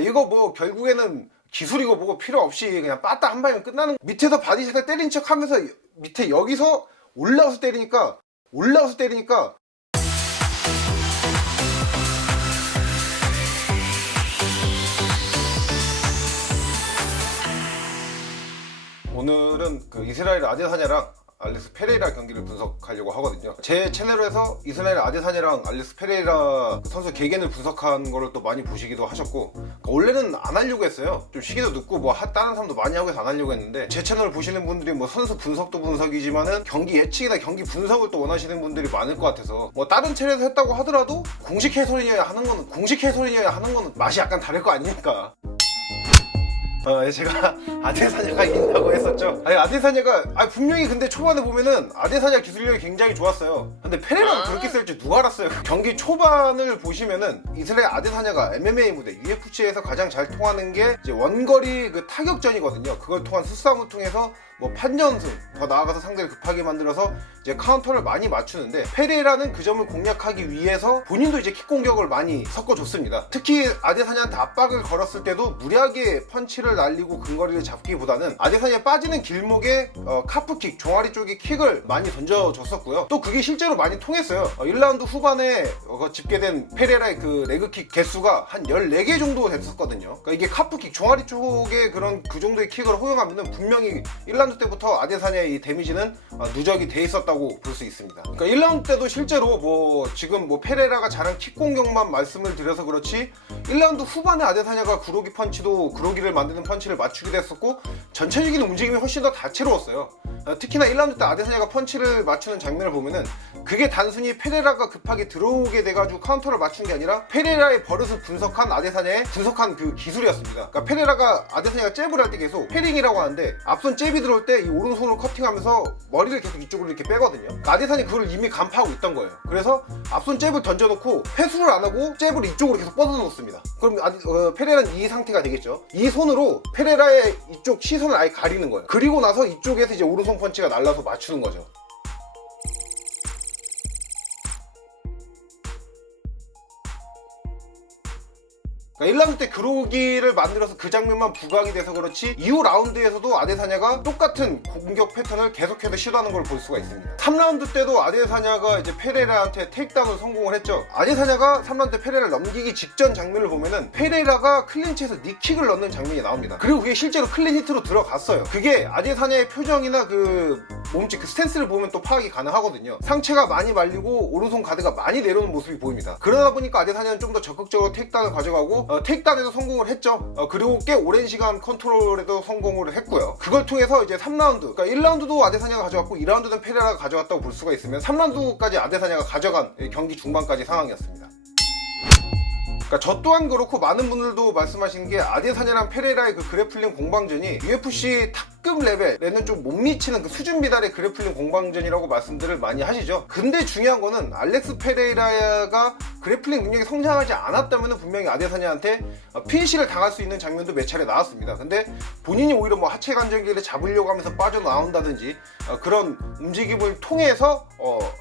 이거 뭐 결국에는 기술이고 뭐고 필요 없이 그냥 빠딱 한 방이면 끝나는, 밑에서 바디샷을 때린 척 하면서 밑에 여기서 올라와서 때리니까 오늘은 그 이스라엘 아데사냐랑 알렉스 페레이라 경기를 분석하려고 하거든요. 제 채널에서 이스라엘 아데사냐랑 알렉스 페레이라 선수 개개인을 분석한 거를 또 많이 보시기도 하셨고, 원래는 안 하려고 했어요. 좀 시기도 늦고 뭐 다른 사람도 많이 하고 해서 안 하려고 했는데, 제 채널을 보시는 분들이 뭐 선수 분석도 분석이지만은 경기 예측이나 경기 분석을 또 원하시는 분들이 많을 것 같아서, 뭐 다른 채널에서 했다고 하더라도 공식 해설이어야 하는 거는 맛이 약간 다를 거 아닙니까? 제가 아데사냐가 이긴다고 했었죠. 아데사냐가 분명히, 근데 초반에 보면은 아데사냐 기술력이 굉장히 좋았어요. 근데 페레라가 그렇게 쓸 줄 누가 알았어요. 경기 초반을 보시면은 이스라엘 아데사냐가 MMA 무대 UFC에서 가장 잘 통하는 게 이제 원거리 그 타격전이거든요. 그걸 통한 수싸움을 통해서 뭐 판정승, 더 나아가서 상대를 급하게 만들어서 이제 카운터를 많이 맞추는데, 페레이라는 그 점을 공략하기 위해서 본인도 이제 킥 공격을 많이 섞어줬습니다. 특히 아데사냐한테 압박을 걸었을 때도 무리하게 펀치를 날리고 근거리를 잡기보다는 아데사냐 빠지는 길목에 카프킥, 종아리 쪽에 킥을 많이 던져줬었고요. 또 그게 실제로 많이 통했어요. 1라운드 후반에 집계된 페레이라의 그 레그킥 개수가 한 14개 정도 됐었거든요. 그러니까 이게 카프킥, 종아리 쪽에 그 정도의 킥을 허용하면은 분명히 1라운드 때부터 아데사냐의 이 데미지는 누적이 돼 있었다고 볼 수 있습니다. 그러니까 1라운드 때도 실제로 지금 페레라가 잘한 킥 공격만 말씀을 드려서 그렇지, 1라운드 후반에 아데사냐가 구로기 펀치도 구로기를 만드는 펀치를 맞추기도 했었고, 전체적인 움직임이 훨씬 더 다채로웠어요. 특히나 1라운드 때 아데사냐가 펀치를 맞추는 장면을 보면은 그게 단순히 페레라가 급하게 들어오게 돼가지고 카운터를 맞춘 게 아니라 페레라의 버릇을 분석한 아데사냐의 분석한 그 기술이었습니다. 그러니까 페레라가 아데사냐가 잽을 할 때 계속 패링이라고 하는데, 앞손 잽이 들어올 때 이 오른손으로 커팅하면서 머리를 계속 이쪽으로 이렇게 빼거든요. 그러니까 아데사냐가 그걸 이미 간파하고 있던 거예요. 그래서 앞손 잽을 던져놓고 회수를 안 하고 잽을 이쪽으로 계속 뻗어놓습니다. 그럼 페레라는 이 상태가 되겠죠. 이 손으로 페레라의 이쪽 시선을 아예 가리는 거예요. 그리고 나서 이쪽에서 이제 오른손 펀치가 날라서 맞추는 거죠. 그러니까 1라운드 때 그로기를 만들어서 그 장면만 부각이 돼서 그렇지, 이후 라운드에서도 아데사냐가 똑같은 공격 패턴을 계속해서 시도하는 걸 볼 수가 있습니다. 3라운드 때도 아데사냐가 이제 페레라한테 테이크다운을 성공을 했죠. 아데사냐가 3라운드 때 페레라를 넘기기 직전 장면을 보면은 페레라가 클린치에서 니킥을 넣는 장면이 나옵니다. 그리고 그게 실제로 클린 히트로 들어갔어요. 그게 아데사냐의 표정이나 그 몸짓, 그 스탠스를 보면 또 파악이 가능하거든요. 상체가 많이 말리고 오른손 가드가 많이 내려오는 모습이 보입니다. 그러다 보니까 아데사냐는 좀 더 적극적으로 테이크다운을 가져가고 테이크다운에도 성공을 했죠. 그리고 꽤 오랜 시간 컨트롤에도 성공을 했고요. 그걸 통해서 이제 3라운드, 그러니까 1라운드도 아데사냐가 가져갔고 2라운드는 페레라가 가져갔다고 볼 수가 있으면 3라운드까지 아데사냐가 가져간 경기 중반까지 상황이었습니다. 그러니까 저 또한 그렇고 많은 분들도 말씀하시는 게, 아데사냐랑 페레라의 그 그래플링 공방전이 UFC 탑급 레벨에는 좀 못 미치는 그 수준 미달의 그래플링 공방전이라고 말씀들을 많이 하시죠. 근데 중요한 거는 알렉스 페레이라가 그래플링 능력이 성장하지 않았다면 분명히 아데사냐한테 피니시를 당할 수 있는 장면도 몇 차례 나왔습니다. 근데 본인이 오히려 뭐 하체 관절기를 잡으려고 하면서 빠져나온다든지 그런 움직임을 통해서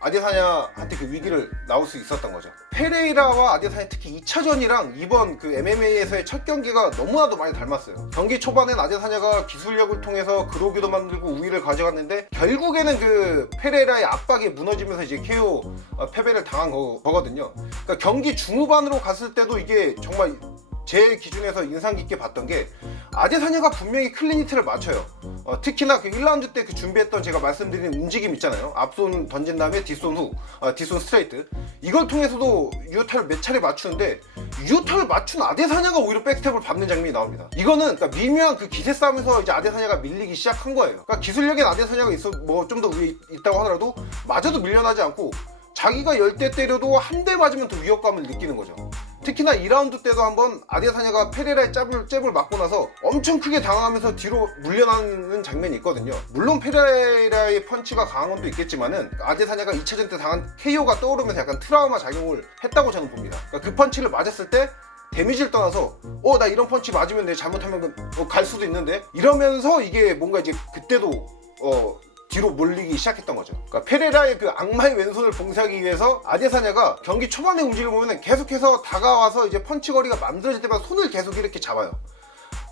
아데사냐한테 그 위기를 나올 수 있었던 거죠. 페레이라와 아데사냐, 특히 2차전이랑 이번 그 MMA에서의 첫 경기가 너무나도 많이 닮았어요. 경기 초반엔 아데사냐가 기술력을 통해서 그로기도 만들고 우위를 가져갔는데, 결국에는 그 페레이라의 압박에 무너지면서 이제 KO 패배를 당한 거거든요. 그러니까 경기 중후반으로 갔을 때도 이게 정말 제 기준에서 인상 깊게 봤던 게, 아데사냐가 분명히 클린 히트를 맞춰요. 특히나 그 1라운드 때 그 준비했던 제가 말씀드린 움직임 있잖아요. 앞손 던진 다음에 뒷손 후, 뒷손 스트레이트. 이걸 통해서도 유효타를 몇 차례 맞추는데, 유효타를 맞춘 아데사냐가 오히려 백스텝을 밟는 장면이 나옵니다. 이거는 그러니까 미묘한 그 기세 싸움에서 이제 아데사냐가 밀리기 시작한 거예요. 그러니까 기술력엔 아데사냐가 뭐 좀 더 위에 있다고 하더라도 마저도 밀려나지 않고, 자기가 10대 때려도 한 대 맞으면 더 위협감을 느끼는 거죠. 특히나 2라운드 때도 한번 아데사냐가 페레라의 잽을 맞고 나서 엄청 크게 당황하면서 뒤로 물려나는 장면이 있거든요. 물론 페레라의 펀치가 강한 것도 있겠지만은 아데사냐가 2차전 때 당한 KO가 떠오르면서 약간 트라우마 작용을 했다고 저는 봅니다. 그러니까 그 펀치를 맞았을 때 데미지를 떠나서 나 이런 펀치 맞으면 내 잘못하면 갈 수도 있는데, 이러면서 이게 뭔가 이제 그때도 뒤로 몰리기 시작했던 거죠. 그러니까 페레라의 그 악마의 왼손을 봉쇄하기 위해서 아데사냐가 경기 초반에 움직임을 보면 계속해서 다가와서 이제 펀치거리가 만들어질 때마다 손을 계속 이렇게 잡아요.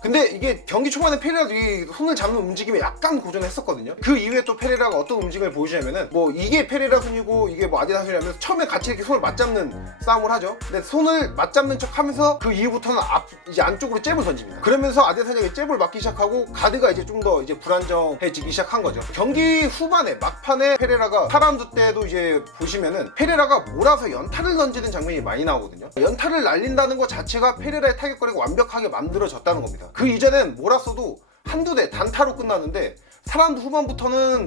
근데 이게 경기 초반에 페레라도 이 손을 잡는 움직임이 약간 고전했었거든요. 그 이후에 또 페레라가 어떤 움직임을 보여주냐면은 뭐 이게 페레라 손이고 이게 뭐 아데사냐 손이라면서 처음에 같이 이렇게 손을 맞잡는 싸움을 하죠. 근데 손을 맞잡는 척 하면서 그 이후부터는 이제 안쪽으로 잽을 던집니다. 그러면서 아데사냐가 잽을 맞기 시작하고 가드가 이제 좀 더 이제 불안정해지기 시작한 거죠. 경기 후반에 막판에 페레라가 4라운드 때도 이제 보시면은 페레라가 몰아서 연타를 던지는 장면이 많이 나오거든요. 연타를 날린다는 것 자체가 페레라의 타격거리가 완벽하게 만들어졌다는 겁니다. 그 이전엔 몰았어도 한두 대 단타로 끝났는데 4라운드 후반부터는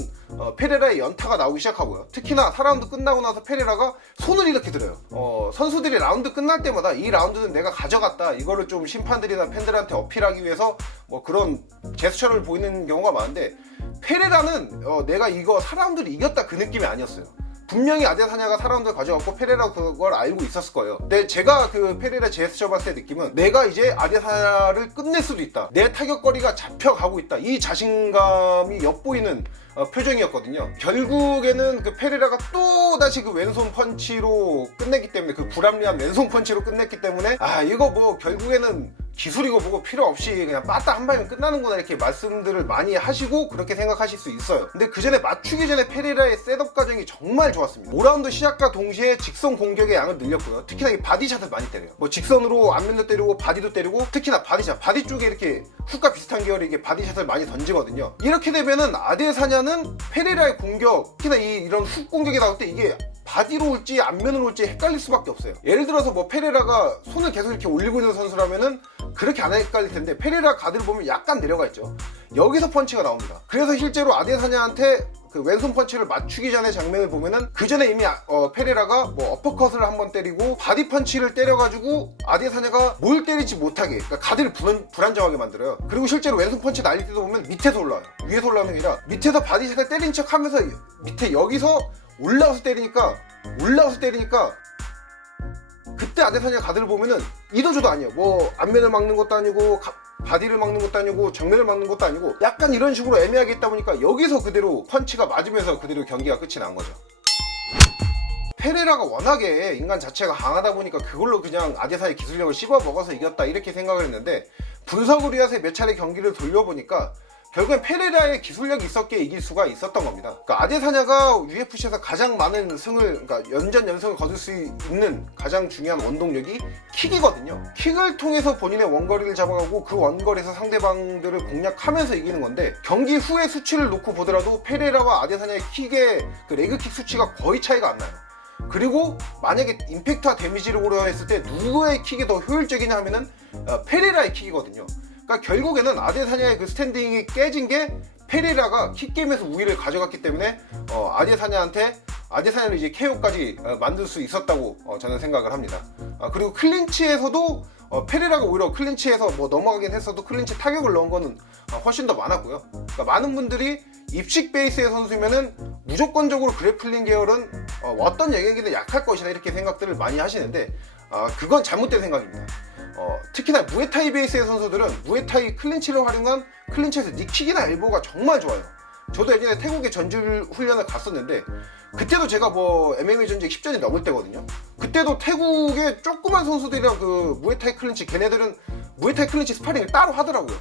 페레라의 연타가 나오기 시작하고요. 특히나 4라운드 끝나고 나서 페레라가 손을 이렇게 들어요. 선수들이 라운드 끝날 때마다 이 라운드는 내가 가져갔다, 이거를 좀 심판들이나 팬들한테 어필하기 위해서 뭐 그런 제스처를 보이는 경우가 많은데, 페레라는 내가 이거 4라운드를 이겼다 그 느낌이 아니었어요. 분명히 아데사냐가 4라운드를 가져갔고 페레라 그걸 알고 있었을 거예요. 근데 제가 그 페레라 제스처 봤을 때 느낌은 내가 이제 아데사냐를 끝낼 수도 있다, 내 타격거리가 잡혀가고 있다, 이 자신감이 엿보이는 표정이었거든요. 결국에는 그 페레라가 또 다시 그 왼손 펀치로 끝냈기 때문에, 그 불합리한 왼손 펀치로 끝냈기 때문에 이거 뭐 결국에는 기술이고 뭐고 필요 없이 그냥 빠따 한 방이면 끝나는구나, 이렇게 말씀들을 많이 하시고 그렇게 생각하실 수 있어요. 근데 그 전에 맞추기 전에 페레라의 셋업 과정이 정말 좋았습니다. 5라운드 시작과 동시에 직선 공격의 양을 늘렸고요. 특히나 이 바디샷을 많이 때려요. 뭐 직선으로 앞면도 때리고 바디도 때리고, 특히나 바디샷, 바디 쪽에 이렇게 훅과 비슷한 계열의 이게 바디샷을 많이 던지거든요. 이렇게 되면은 아데사냐는 페레라의 공격, 특히나 이런 훅 공격이 나올 때 이게 바디로 올지 앞면으로 올지 헷갈릴 수밖에 없어요. 예를 들어서 뭐 페레라가 손을 계속 이렇게 올리고 있는 선수라면은 그렇게 안 헷갈릴 텐데, 페레라 가드를 보면 약간 내려가 있죠. 여기서 펀치가 나옵니다. 그래서 실제로 아데사냐한테 그 왼손 펀치를 맞추기 전에 장면을 보면은 그 전에 이미 페레라가 뭐 어퍼컷을 한번 때리고 바디 펀치를 때려가지고 아데사냐가 뭘 때리지 못하게, 그러니까 가드를 불안정하게 만들어요. 그리고 실제로 왼손 펀치 날릴 때도 보면 밑에서 올라와요. 위에서 올라오는 게 아니라 밑에서 바디샷을 때린 척 하면서 밑에 여기서 올라와서 때리니까 그때 아데사냐 가드를 보면은 이도저도 아니에요. 뭐 앞면을 막는 것도 아니고 바디를 막는 것도 아니고 정면을 막는 것도 아니고 약간 이런 식으로 애매하게 있다 보니까 여기서 그대로 펀치가 맞으면서 그대로 경기가 끝이 난 거죠. 페레라가 워낙에 인간 자체가 강하다 보니까 그걸로 그냥 아데사냐의 기술력을 씹어 먹어서 이겼다, 이렇게 생각을 했는데, 분석을 위해서 몇 차례 경기를 돌려보니까 결국엔 페레라의 기술력이 있었기에 이길 수가 있었던 겁니다. 그러니까 아데사냐가 UFC에서 가장 많은 승을, 그러니까 연전연승을 거둘 수 있는 가장 중요한 원동력이 킥이거든요. 킥을 통해서 본인의 원거리를 잡아가고 그 원거리에서 상대방들을 공략하면서 이기는 건데, 경기 후의 수치를 놓고 보더라도 페레라와 아데사냐의 킥의 그 레그킥 수치가 거의 차이가 안 나요. 그리고 만약에 임팩트와 데미지를 고려했을 때 누구의 킥이 더 효율적이냐 하면은 페레라의 킥이거든요. 그러니까 결국에는 아데사냐의 그 스탠딩이 깨진 게 페레라가 킥게임에서 우위를 가져갔기 때문에 아데사냐는 이제 KO까지 만들 수 있었다고 저는 생각을 합니다. 그리고 클린치에서도 페레라가 오히려 클린치에서 뭐 넘어가긴 했어도 클린치 타격을 넣은 거는 훨씬 더 많았고요. 그러니까 많은 분들이 입식 베이스의 선수면은 무조건적으로 그래플링 계열은 어떤 영역이든 약할 것이다, 이렇게 생각들을 많이 하시는데 그건 잘못된 생각입니다. 특히나 무에타이 베이스의 선수들은 무에타이 클린치를 활용한 클린치에서 니킥이나 엘보가 정말 좋아요. 저도 예전에 태국에 전술 훈련을 갔었는데, 그때도 제가 뭐 MMA 전쟁 10전이 넘을 때거든요. 그때도 태국의 조그만 선수들이랑 그 무에타이 클린치, 걔네들은 무에타이 클린치 스파링을 따로 하더라고요.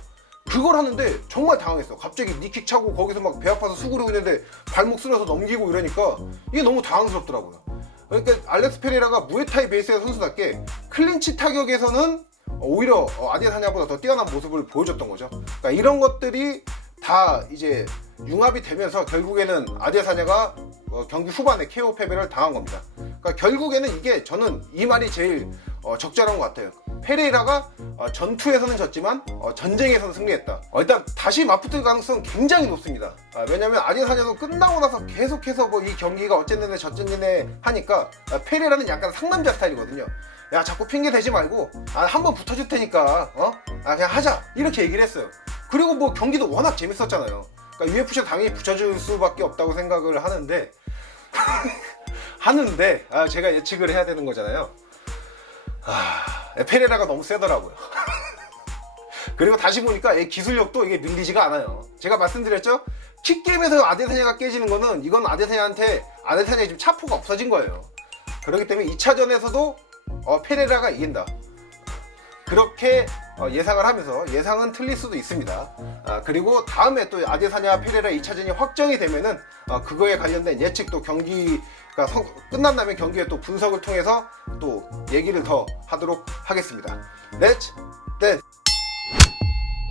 그걸 하는데 정말 당황했어. 갑자기 니킥 차고 거기서 막 배 아파서 수그르고 있는데 발목 쓸어서 넘기고 이러니까 이게 너무 당황스럽더라고요. 그러니까 알렉스 페레라가 무에타이 베이스의 선수답게 클린치 타격에서는 오히려 아데사냐보다 더 뛰어난 모습을 보여줬던 거죠. 그러니까 이런 것들이 다 이제 융합이 되면서 결국에는 아데사냐가 경기 후반에 KO 패배를 당한 겁니다. 그러니까 결국에는 이게, 저는 이 말이 제일 적절한 것 같아요. 페레이라가 전투에서는 졌지만 전쟁에서는 승리했다. 일단 다시 맞붙을 가능성은 굉장히 높습니다. 왜냐면 아데사냐도 끝나고 나서 계속해서 뭐 이 경기가 어쨌는데 저쨌는데 하니까 페레이라는 약간 상남자 스타일이거든요. 야, 자꾸 핑계 대지 말고 한번 붙어줄 테니까 그냥 하자, 이렇게 얘기를 했어요. 그리고 뭐 경기도 워낙 재밌었잖아요. 그러니까 UFC가 당연히 붙여줄 수밖에 없다고 생각을 하는데 제가 예측을 해야 되는 거잖아요. 페레라가 너무 세더라고요. 그리고 다시 보니까 이 기술력도 이게 밀리지가 않아요. 제가 말씀드렸죠? 킥게임에서 아데사냐가 깨지는 거는 이건 아데사냐한테 지금 차포가 없어진 거예요. 그렇기 때문에 2차전에서도 페레라가 이긴다. 그렇게 예상을 하면서, 예상은 틀릴 수도 있습니다. 그리고 다음에 또 아데사냐 페레라 2차전이 확정이 되면은 그거에 관련된 예측도, 경기가 끝난다면 경기의 또 분석을 통해서 또 얘기를 더 하도록 하겠습니다. 렛츠 댄스!